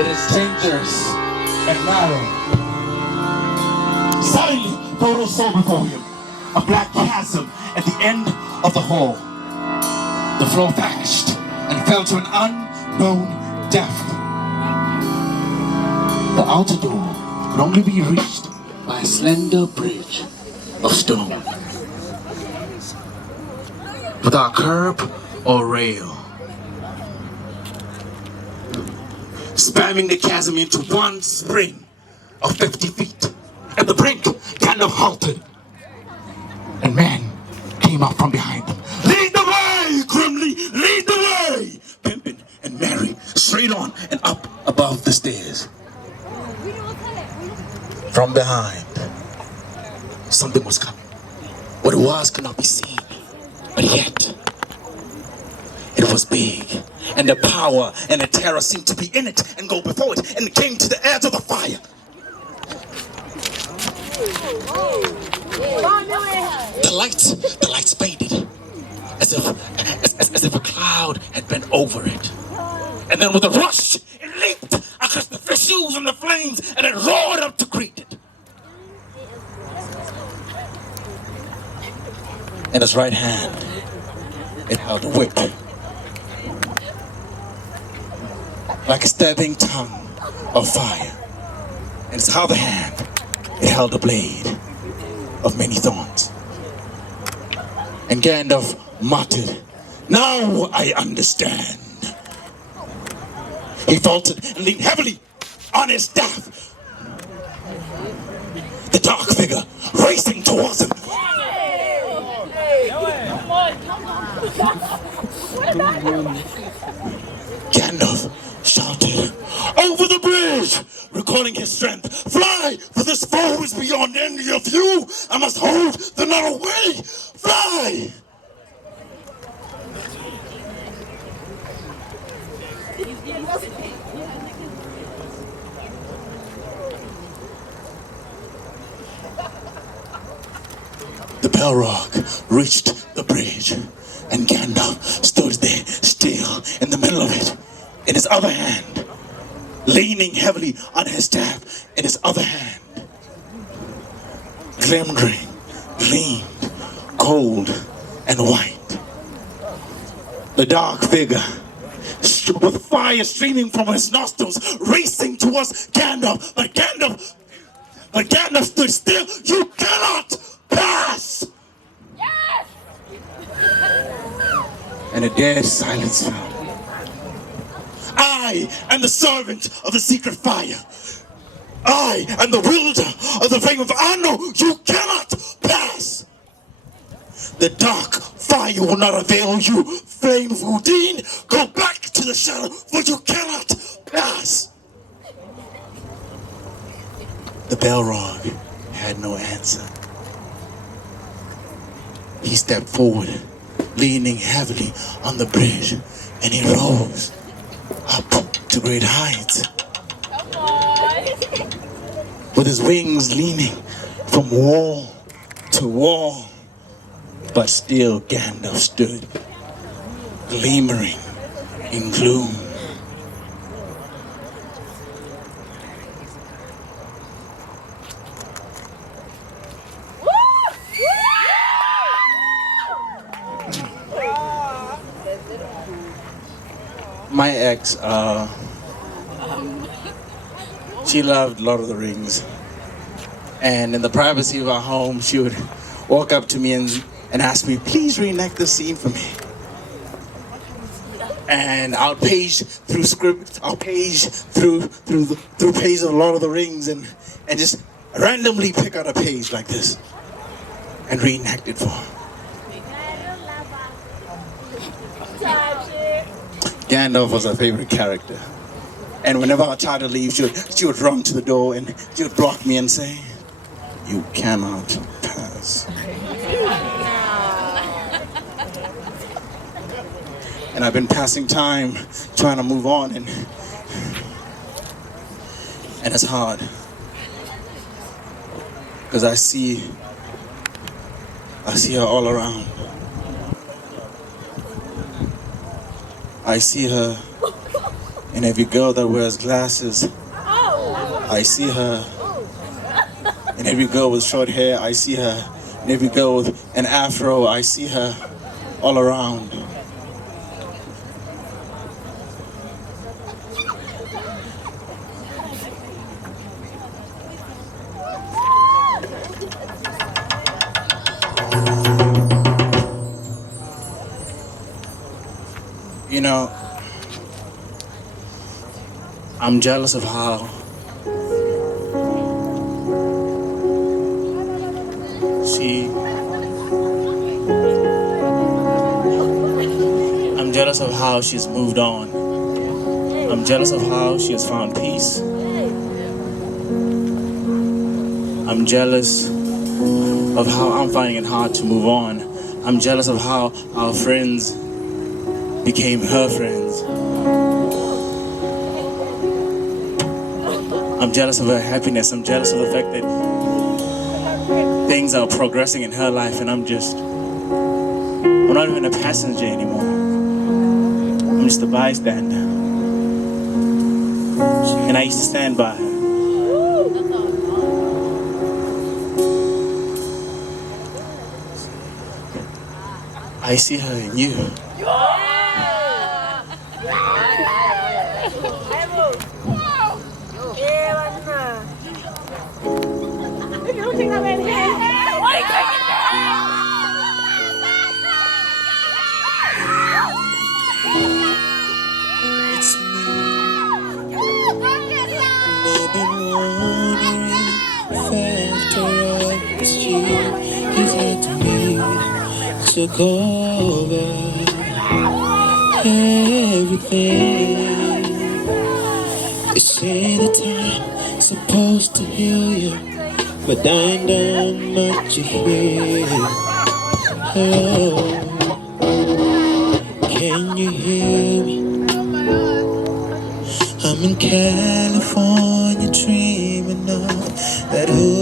It is dangerous and narrow. Suddenly, Frodo saw before him a black chasm at the end of the hall. The floor vanished and fell to an unknown depth. The outer door could only be reached by a slender bridge of stone, without curb or rail. Spamming the chasm into one spring of 50 feet. At the brink, Gandalf halted, and men came up from behind them. "Lead the way, Grimly! Lead the way!" Pippin and Merry straight on and up above the stairs. From behind, something was coming. What it was could not be seen, but yet it was big, and the power and the terror seemed to be in it and go before it, and it came to the edge of the fire. The lights faded, as if a cloud had been over it. And then with a rush, it leaped across the fissures and the flames, and it roared up to greet it. In its right hand, it held a whip, like a stabbing tongue of fire. In its other hand, it held a blade of many thorns. And Gandalf muttered, "Now I understand." He faltered and leaned heavily on his staff. The dark figure racing towards him. Gandalf shouted, "Over the bridge!" Recalling his strength. "Fly, for this foe is beyond any of you! I must hold the narrow way! Fly!" The Balrog reached the bridge, and Gandalf stood there still in the middle of it, in his other hand, leaning heavily on his staff in his other hand. Glimmering, gleamed, cold and white. The dark figure, with fire streaming from his nostrils, racing towards Gandalf, but Gandalf stood still. "You cannot pass!" Yes! And a dead silence fell. "I am the servant of the secret fire. I am the wielder of the flame of Anno. You cannot pass. The dark fire will not avail you. Flame of Houdin, go back to the shadow, for you cannot pass." The Balrog had no answer. He stepped forward, leaning heavily on the bridge, and he rose up to great heights. With his wings leaning from wall to wall, but still Gandalf stood, glimmering in gloom. My ex, she loved Lord of the Rings. And in the privacy of our home, she would walk up to me and ask me, "Please reenact this scene for me." And I'll page through script, I'll page through pages of Lord of the Rings and just randomly pick out a page like this and reenact it for her. Gandalf was her favorite character. And whenever I tried to leave, she would run to the door and she would block me and say, "You cannot pass." And I've been passing time trying to move on, and it's hard. Because I see her all around. I see her And every girl that wears glasses, I see her. And every girl with short hair, I see her. And every girl with an afro, I see her all around. You know, I'm jealous of how I'm jealous of how she's moved on. I'm jealous of how she has found peace. I'm jealous of how I'm finding it hard to move on. I'm jealous of how our friends became her friends. I'm jealous of her happiness. I'm jealous of the fact that things are progressing in her life and I'm not even a passenger anymore. I'm just a bystander. And I used to stand by her. I see her in you. It's me. I've been wondering if after all this year you said to me, took over everything. They say that time's supposed to heal you, but I ain't done much to heal. Hello, can you hear me? I'm in California dreaming of that hood